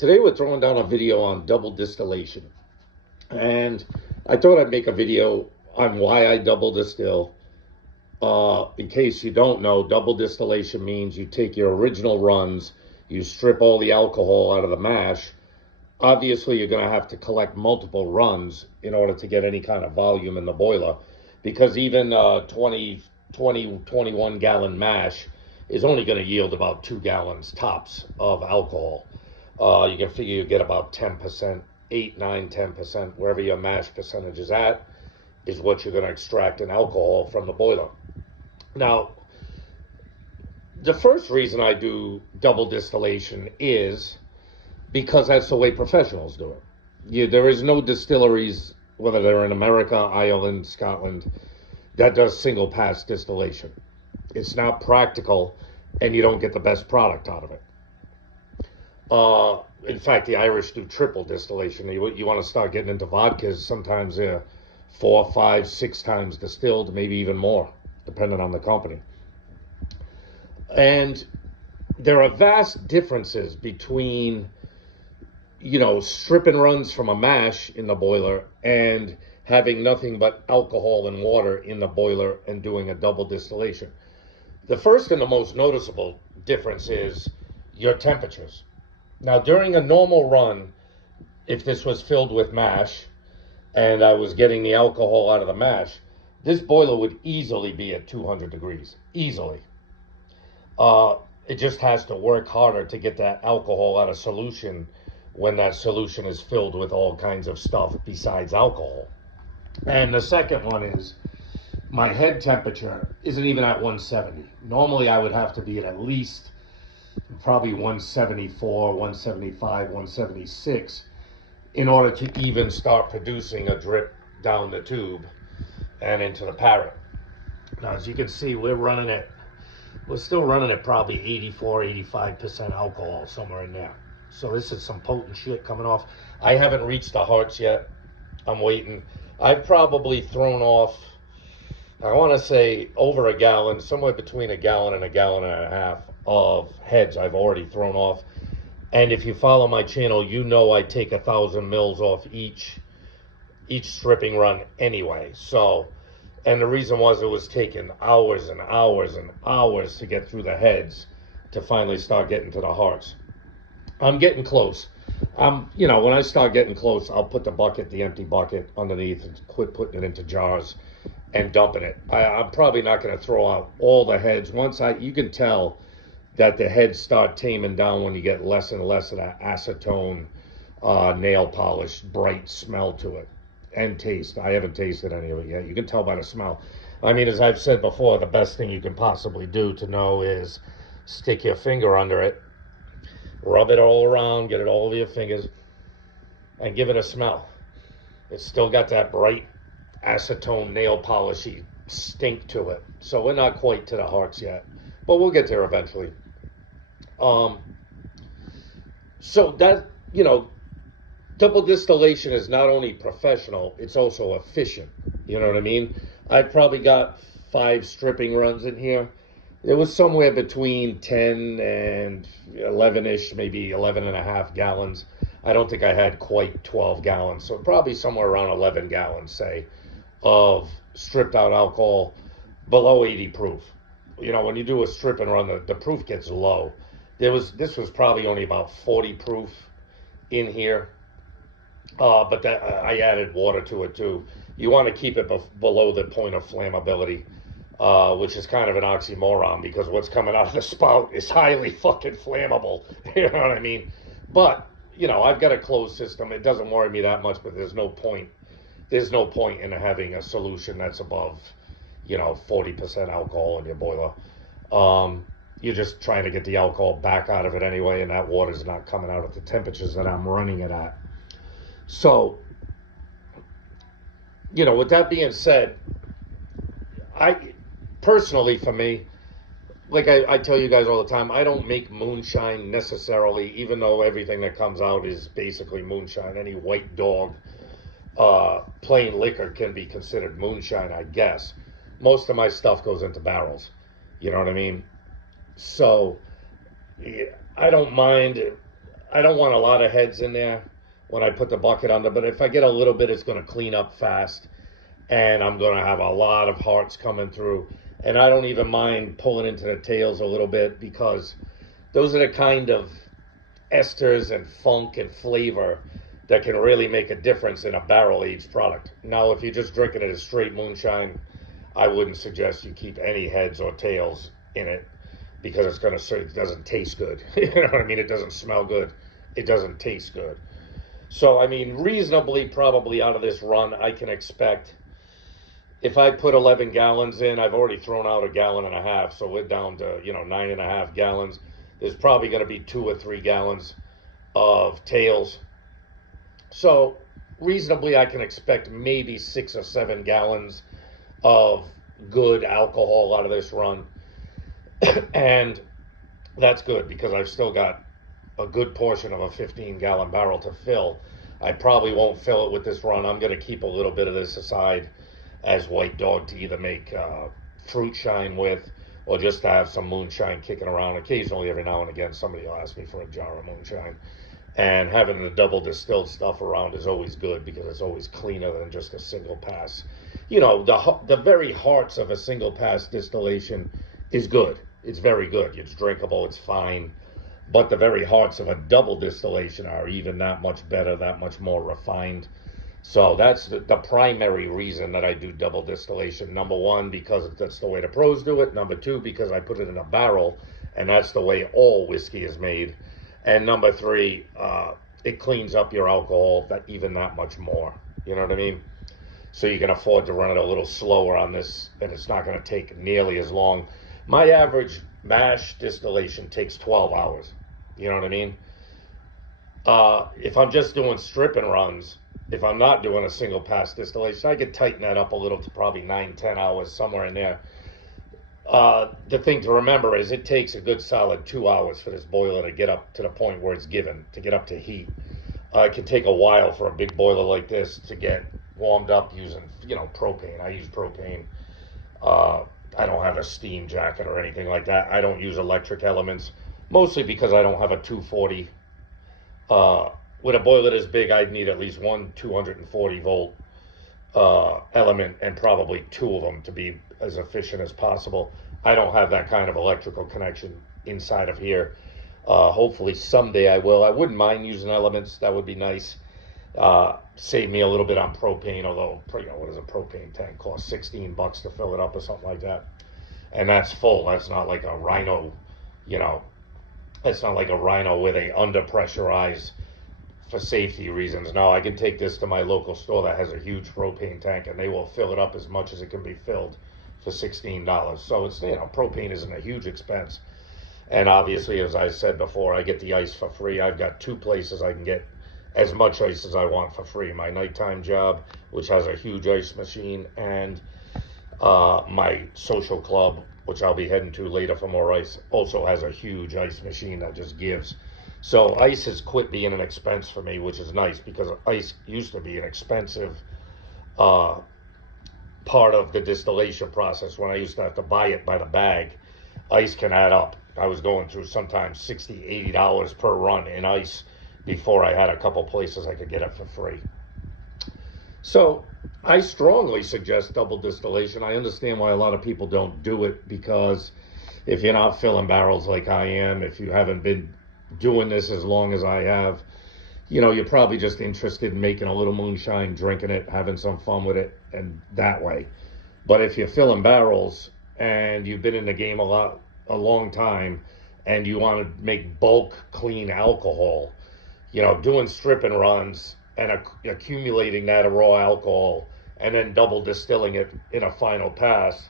Today we're throwing down a video on double distillation. And I thought I'd make a video on why I double distill. In case you don't know, double distillation means you take your original runs, you strip all the alcohol out of the mash. Obviously, you're going to have to collect multiple runs in order to get any kind of volume in the boiler, because even 21 gallon mash is only going to yield about 2 gallons tops of alcohol. You can figure you get about 10%, 8, 9, 10%, wherever your mash percentage is at, is what you're going to extract in alcohol from the boiler. Now, the first reason I do double distillation is because that's the way professionals do it. There is no distilleries, whether they're in America, Ireland, Scotland, that does single pass distillation. It's not practical, and you don't get the best product out of it. In fact, the Irish do triple distillation. You want to start getting into vodkas, sometimes they're 4, 5, 6 times distilled, maybe even more, depending on the company. And there are vast differences between, stripping runs from a mash in the boiler and having nothing but alcohol and water in the boiler and doing a double distillation. The first and the most noticeable difference is your temperatures. Now, during a normal run, if this was filled with mash and I was getting the alcohol out of the mash, this boiler would easily be at 200 degrees, easily. It just has to work harder to get that alcohol out of solution when that solution is filled with all kinds of stuff besides alcohol. And the second one is my head temperature isn't even at 170. Normally, I would have to be at least probably 174, 175, 176 in order to even start producing a drip down the tube and into the parrot. Now, as you can see, we're still running at probably 84, 85% alcohol, somewhere in there. So this is some potent shit coming off. I haven't reached the hearts yet. I'm waiting. I've probably thrown off, I want to say, over a gallon, somewhere between a gallon and a half of heads I've already thrown off. And if you follow my channel, you know I take 1,000 mils off each stripping run anyway. So, and the reason was it was taking hours and hours and hours to get through the heads to finally start getting to the hearts. I'm getting close. When I start getting close, I'll put the empty bucket underneath and quit putting it into jars and dumping it. I'm probably not going to throw out all the heads. You can tell that the heads start taming down when you get less and less of that acetone, nail polish, bright smell to it. And taste. I haven't tasted any of it yet. You can tell by the smell. I mean, as I've said before, the best thing you can possibly do to know is stick your finger under it, rub it all around, get it all over your fingers, and give it a smell. It's still got that bright acetone nail polishy stink to it. So we're not quite to the hearts yet, but we'll get there eventually. So that, double distillation is not only professional, it's also efficient. You know what I mean? I've probably got 5 stripping runs in here. It was somewhere between 10 and 11-ish, maybe 11 and a half gallons. I don't think I had quite 12 gallons, so probably somewhere around 11 gallons, say, of stripped out alcohol below 80 proof. When you do a strip and run, the proof gets low. This was probably only about 40 proof in here. But I added water to it too. You want to keep it below the point of flammability, which is kind of an oxymoron because what's coming out of the spout is highly fucking flammable. You know what I mean? But, I've got a closed system. It doesn't worry me that much, but there's no point in having a solution that's above, 40% alcohol in your boiler. You're just trying to get the alcohol back out of it anyway, and that water's not coming out at the temperatures that I'm running it at. So, with that being said, personally, for me, like I tell you guys all the time, I don't make moonshine necessarily, even though everything that comes out is basically moonshine. Any white dog, plain liquor can be considered moonshine, I guess. Most of my stuff goes into barrels. You know what I mean? So, I don't mind I don't want a lot of heads in there when I put the bucket under, but if I get a little bit, it's going to clean up fast, and I'm going to have a lot of hearts coming through. And I don't even mind pulling into the tails a little bit, because those are the kind of esters and funk and flavor that can really make a difference in a barrel-aged product. Now, if you're just drinking it as straight moonshine, I wouldn't suggest you keep any heads or tails in it, because it doesn't taste good. You know what I mean? It doesn't smell good. It doesn't taste good. So, I mean, reasonably, probably out of this run, I can expect, if I put 11 gallons in, I've already thrown out 1.5 gallons, so we're down to, 9.5 gallons. There's probably going to be 2 or 3 gallons of tails. So, reasonably, I can expect maybe 6 or 7 gallons of good alcohol out of this run. And that's good, because I've still got a good portion of a 15-gallon barrel to fill. I probably won't fill it with this run. I'm going to keep a little bit of this aside as white dog to either make fruit shine with, or just to have some moonshine kicking around. Occasionally, every now and again, somebody will ask me for a jar of moonshine. And having the double distilled stuff around is always good, because it's always cleaner than just a single pass. The very hearts of a single pass distillation is good. It's very good. It's drinkable. It's fine. But the very hearts of a double distillation are even that much better, that much more refined. So that's the primary reason that I do double distillation. Number one, because that's the way the pros do it. Number two, because I put it in a barrel, and that's the way all whiskey is made. And number three, it cleans up your alcohol even that much more. You know what I mean? So you can afford to run it a little slower on this, and it's not going to take nearly as long. My average mash distillation takes 12 hours. You know what I mean? If I'm just doing stripping runs, if I'm not doing a single pass distillation, I could tighten that up a little to probably 9-10 hours, somewhere in there. The thing to remember is it takes a good solid 2 hours for this boiler to get up to the point where it's given, to get up to heat. It can take a while for a big boiler like this to get warmed up using, propane. I use propane. I don't have a steam jacket or anything like that. I don't use electric elements, mostly because I don't have a 240. With a boiler this big, I'd need at least one 240 volt element, and probably 2 of them to be as efficient as possible. I don't have that kind of electrical connection inside of here. Hopefully someday I will. I wouldn't mind using elements. That would be nice. Save me a little bit on propane, although, what does a propane tank cost? $16 to fill it up or something like that. And that's full. That's not like a Rhino, it's not like a Rhino where they under pressurize for safety reasons. No, I can take this to my local store that has a huge propane tank, and they will fill it up as much as it can be filled for $16. So it's, propane isn't a huge expense. And obviously, as I said before, I get the ice for free. I've got 2 places I can get as much ice as I want for free. My nighttime job, which has a huge ice machine, and my social club, which I'll be heading to later for more ice, also has a huge ice machine that just gives. So ice has quit being an expense for me, which is nice, because ice used to be an expensive part of the distillation process. When I used to have to buy it by the bag, ice can add up. I was going through sometimes $60, $80 per run in ice before I had a couple places I could get it for free. So I strongly suggest double distillation. I understand why a lot of people don't do it, because if you're not filling barrels like I am, if you haven't been doing this as long as I have, you're probably just interested in making a little moonshine, drinking it, having some fun with it, and that way. But if you're filling barrels and you've been in the game a long time, and you want to make bulk clean alcohol, doing stripping runs and accumulating that raw alcohol and then double distilling it in a final pass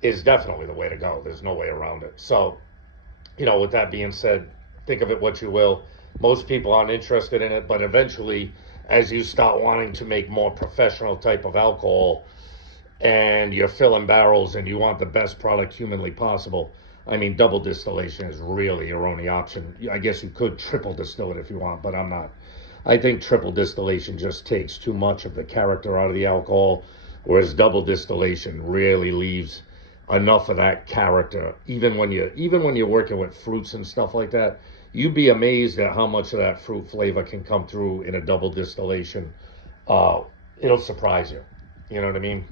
is definitely the way to go. There's no way around it. So, with that being said, think of it what you will. Most people aren't interested in it, but eventually, as you start wanting to make more professional type of alcohol, and you're filling barrels and you want the best product humanly possible, double distillation is really your only option. I guess you could triple distill it if you want, but I'm not. I think triple distillation just takes too much of the character out of the alcohol, whereas double distillation really leaves enough of that character. Even when you're working with fruits and stuff like that, you'd be amazed at how much of that fruit flavor can come through in a double distillation. Uh, it'll surprise you. You know what I mean?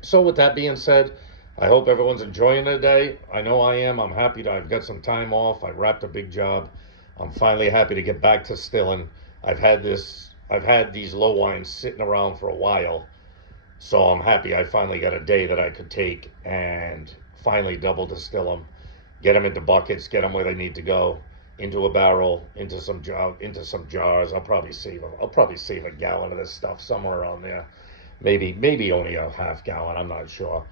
So with that being said, I hope everyone's enjoying the day. I know I am. I'm happy that I've got some time off. I wrapped a big job. I'm finally happy to get back to stilling. I've had these low wines sitting around for a while. So I'm happy I finally got a day that I could take and finally double distill them, get them into buckets, get them where they need to go, into a barrel, into some jars. I'll probably save a gallon of this stuff, somewhere around there. Maybe only a half gallon. I'm not sure.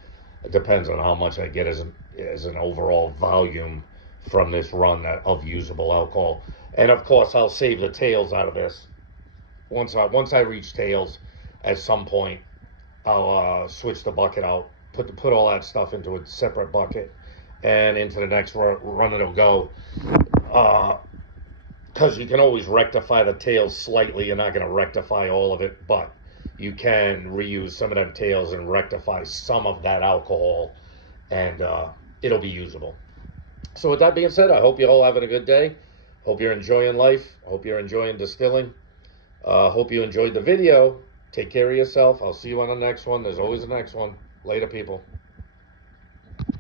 It depends on how much I get as an overall volume from this run of usable alcohol. And of course, I'll save the tails out of this. Once I reach tails, at some point, I'll switch the bucket out, put all that stuff into a separate bucket, and into the next run it'll go. Because you can always rectify the tails slightly. You're not going to rectify all of it, but you can reuse some of them tails and rectify some of that alcohol, and it'll be usable. So with that being said, I hope you're all having a good day. Hope you're enjoying life. Hope you're enjoying distilling. Hope you enjoyed the video. Take care of yourself. I'll see you on the next one. There's always the next one. Later, people.